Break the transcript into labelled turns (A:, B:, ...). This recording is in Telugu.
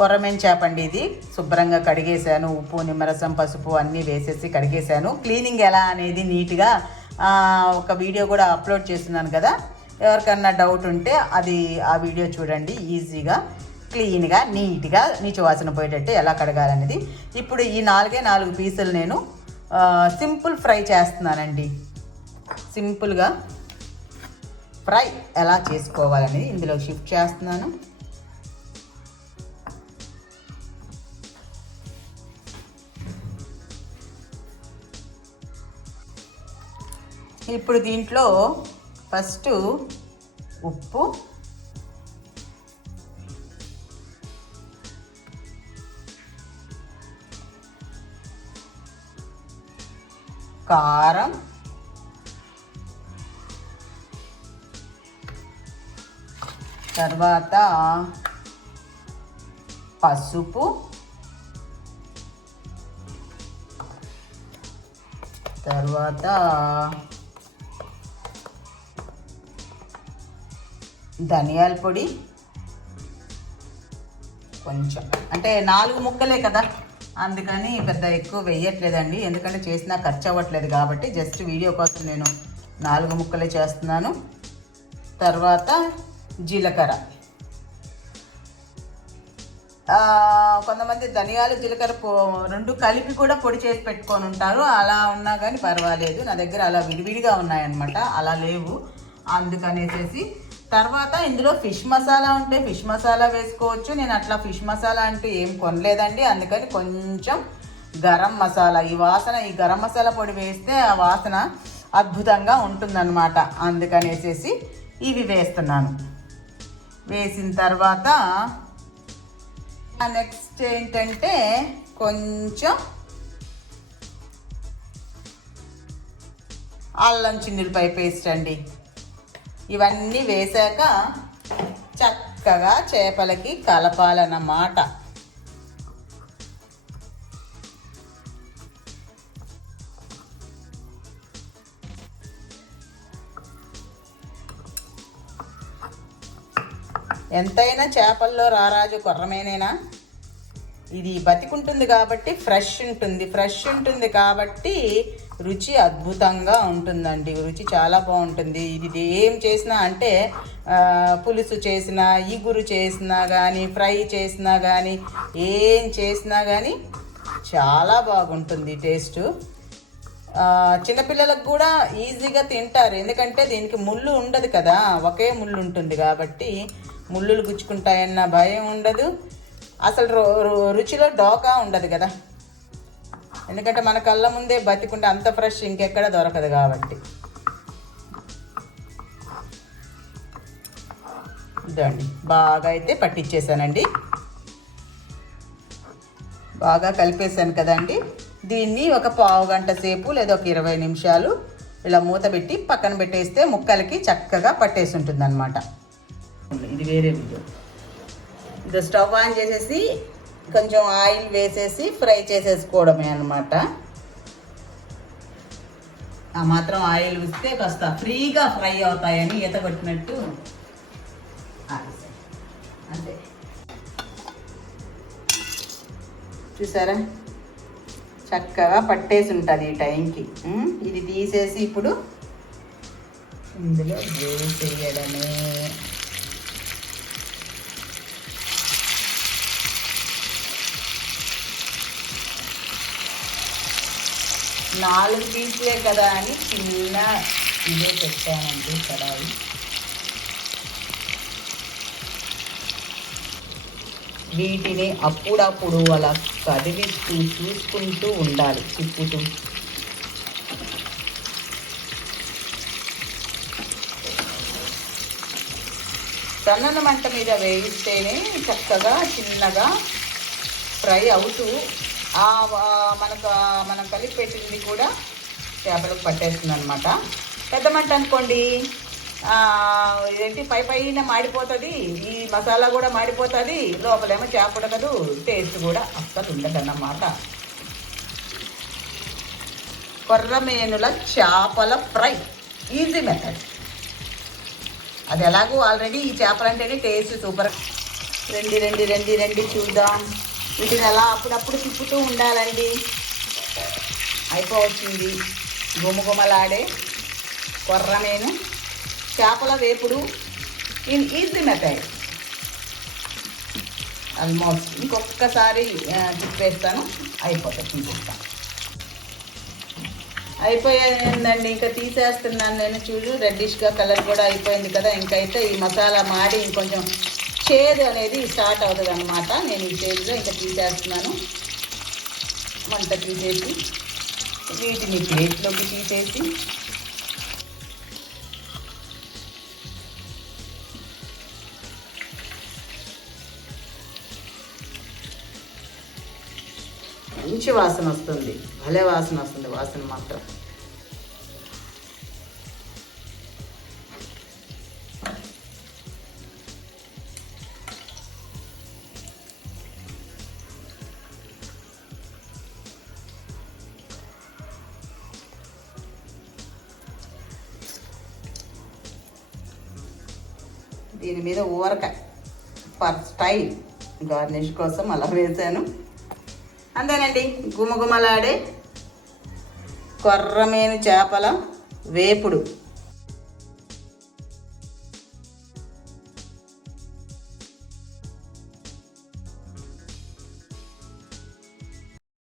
A: కొర్రమేన్ చేప అండి ఇది? శుభ్రంగా కడిగేశాను. ఉప్పు నిమ్మరసం పసుపు అన్నీ వేసేసి కడిగేశాను. క్లీనింగ్ ఎలా అనేది నీట్గా ఒక వీడియో కూడా అప్లోడ్ చేస్తున్నాను కదా. ఎవరికన్నా డౌట్ ఉంటే అది ఆ వీడియో చూడండి. ఈజీగా క్లీన్గా నీట్గా నీచు వాసన పోయేటట్టు ఎలా కడగాలనేది. ఇప్పుడు ఈ నాలుగే నాలుగు పీసులు నేను సింపుల్ ఫ్రై చేస్తున్నానండి. సింపుల్గా ఫ్రై ఎలా చేసుకోవాలనేది ఇందులో షిఫ్ట్ చేస్తున్నాను. ఇప్పుడు దీంట్లో ఫస్ట్ ఉప్పు కారం తర్వాత పసుపు తర్వాత ధనియాల పొడి. కొంచెం. అంటే నాలుగు ముక్కలే కదా? అందుకని పెద్ద ఎక్కువ వేయట్లేదండి ఎందుకంటే చేసినా ఖర్చు అవ్వట్లేదు కాబట్టి జస్ట్ వీడియో కోసం నేను నాలుగు ముక్కలే చేస్తున్నాను. తర్వాత జీలకర్ర. కొంతమంది ధనియాలు జీలకర్ర పో రెండు కలిపి కూడా పొడి చేసి పెట్టుకొని ఉంటారు. అలా ఉన్నా కానీ పర్వాలేదు. నా దగ్గర అలా విడివిడిగా ఉన్నాయన్నమాట. అలా లేవు. అందుకనేసేసి తర్వాత ఇందులో ఫిష్ మసాలా ఉంటే ఫిష్ మసాలా వేసుకోవచ్చు. నేను అట్లా ఫిష్ మసాలా అంటూ ఏం కొనలేదండి. అందుకని కొంచెం గరం మసాలా ఈ వాసన ఈ గరం మసాలా పొడి వేస్తే ఆ వాసన అద్భుతంగా ఉంటుందన్నమాట. అందుకనేసేసి ఇవి వేస్తున్నాను. వేసిన తర్వాత నెక్స్ట్ ఏంటంటే కొంచెం అల్లం చిన్నులపై పేస్ట్ అండి. ఇవన్నీ వేశాక చక్కగా చేపలకి కలపాలన్నమాట. ఎంతైనా చేపల్లో రారాజు కొర్రమేనేనా? ఇది బతికుంటుంది కాబట్టి ఫ్రెష్ ఉంటుంది ఫ్రెష్ ఉంటుంది కాబట్టి రుచి అద్భుతంగా ఉంటుందండి. రుచి చాలా బాగుంటుంది. ఇది ఏం చేసినా అంటే పులుసు చేసినా ఇగురు చేసినా కానీ ఫ్రై చేసినా కానీ ఏం చేసినా కానీ చాలా బాగుంటుంది టేస్ట్. చిన్నపిల్లలకు కూడా ఈజీగా తింటారు. ఎందుకంటే దీనికి ముళ్ళు ఉండదు కదా. ఒకే ముళ్ళు ఉంటుంది కాబట్టి ముళ్ళులు గుచ్చుకుంటాయన్న భయం ఉండదు. అసలు రు- రుచిలో డోకా ఉండదు కదా. ఎందుకంటే మన కళ్ళ ముందే బతికుంటే అంత ఫ్రెష్ ఇంకెక్కడ దొరకదు కాబట్టి. ఇదండి. బాగా అయితే పట్టించేసానండి బాగా కలిపేసాను కదండి. దీన్ని ఒక పావు గంట సేపు లేదా ఒక ఇరవై నిమిషాలు ఇలా మూత పెట్టి పక్కన పెట్టేస్తే ముక్కలకి చక్కగా పట్టేసి ఉంటుంది అనమాట ఇది వేరే వీడియో స్టవ్ ఆన్ చేసేసి కొంచెం ఆయిల్ వేసేసి ఫ్రై చేసేసుకోవడమే అనమాట ఆ మాత్రం ఆయిల్ ఇస్తే కాస్త ఫ్రీగా ఫ్రై అవుతాయని ఈత కొట్టినట్టు అంతే. చూసారా? చక్కగా పట్టేసి ఉంటుంది ఈ టైంకి. ఇది తీసేసి ఇప్పుడు ఇందులో వేసేయడమే. నాలుగు పీసులే కదా అని చిన్న ఇదే పెట్టానండి కడాయి. వీటిని అప్పుడప్పుడు అలా కదిలిస్తూ చూసుకుంటూ ఉండాలి తిప్పుతూ. సన్నన మంట మీద వేయిస్తేనే చక్కగా చిన్నగా ఫ్రై అవుతూ మనకు మనం కలిపి పెట్టింది కూడా చేపలకు పట్టేస్తుంది అనమాట పెద్ద మంట అనుకోండి. ఇదేంటి పై పైన మాడిపోతుంది. ఈ మసాలా కూడా మాడిపోతుంది. లోపలేమో చేప ఉడకదు. టేస్ట్ కూడా అస్సలు ఉండదన్నమాట. కొర్రమేనుల చేపల ఫ్రై. ఈజీ మెథడ్ అది ఎలాగో ఆల్రెడీ ఈ చేపలు అంటేనే టేస్ట్ సూపర్ రండి రండి రండి రండి చూద్దాం. వీటిని అలా అప్పుడప్పుడు తిప్పుతూ ఉండాలండి. అయిపోవచ్చింది. గుమగుమలాడే కొర్రమేను చేపల వేపుడు ఇన్ ఈజీ మెథడ్. ఆల్మోస్ట్ ఇంకొకసారి తిప్పేస్తాను. అయిపోతుంది ఇంకొక అయిపోయిందండి. ఇంకా తీసేస్తున్నాను నేను. చూడు రెడ్డిష్గా కలర్ కూడా అయిపోయింది కదా. ఇంకైతే ఈ మసాలా మాడి ఇంకొంచెం చేదు అనేది స్టార్ట్ అవుతుంది అనమాట నేను ఈ చేదులో ఇంకా తీసేస్తున్నాను. వంట తీసేసి వీటిని ప్లేట్లోకి తీసేసి మంచి వాసన వస్తుంది. భలే వాసన వస్తుంది. వాసన మాత్రం. దీని మీద ఊరకాయ ఫర్ స్టైల్. గార్నిష్ కోసం అలా వేసాను అంతేనండి. గుమగుమలాడే కొర్రమేను చేపల వేపుడు.